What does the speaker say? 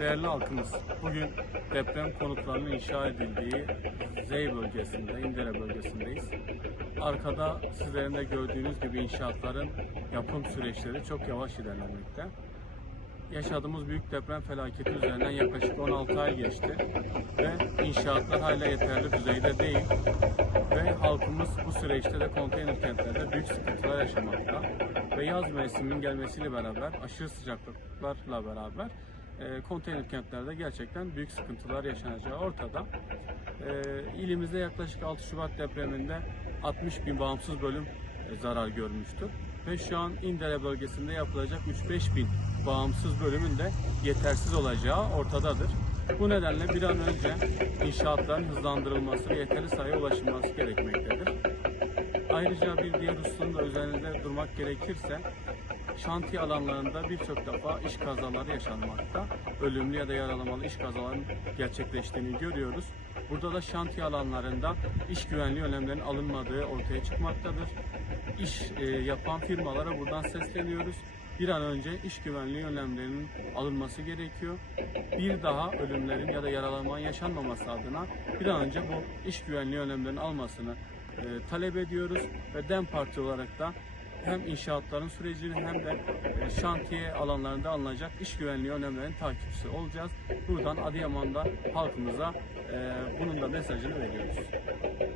Değerli halkımız, bugün deprem konutlarının inşa edildiği Zey bölgesinde, İndere bölgesindeyiz. Arkada sizlerin de gördüğünüz gibi inşaatların yapım süreçleri çok yavaş ilerlemekte. Yaşadığımız büyük deprem felaketi üzerinden yaklaşık 16 ay geçti ve inşaatlar hala yeterli düzeyde değil ve halkımız bu süreçte de konteyner kentlerde büyük sıkıntılar yaşamakta ve yaz mevsiminin gelmesiyle beraber aşırı sıcaklıklarla beraber e, konteyner kentlerde gerçekten büyük sıkıntılar yaşanacağı ortada. E, ilimizde yaklaşık 6 Şubat depreminde 60 bin bağımsız bölüm e, zarar görmüştü. Ve şu an İndere bölgesinde yapılacak 3-5 bin bağımsız bölümün de yetersiz olacağı ortadadır. Bu nedenle bir an önce inşaatların hızlandırılması ve yeterli sayıya ulaşılması gerekmektedir. Ayrıca bir diğer hususun da üzerinde durmak gerekirse şantiye alanlarında birçok defa iş kazaları yaşanmakta. Ölümlü ya da yaralamalı iş kazalarının gerçekleştiğini görüyoruz. Burada da şantiye alanlarında iş güvenliği önlemlerinin alınmadığı ortaya çıkmaktadır. İş e, yapan firmalara buradan sesleniyoruz. Bir an önce iş güvenliği önlemlerinin alınması gerekiyor. Bir daha ölümlerin ya da yaralanmanın yaşanmaması adına bir an önce bu iş güvenliği önlemlerinin almasını e, talep ediyoruz ve DEM Parti olarak da hem inşaatların sürecini hem de e, şantiye alanlarında alınacak iş güvenliği önlemlerinin takipçisi olacağız. Buradan Adıyaman'da halkımıza e, bunun da mesajını veriyoruz.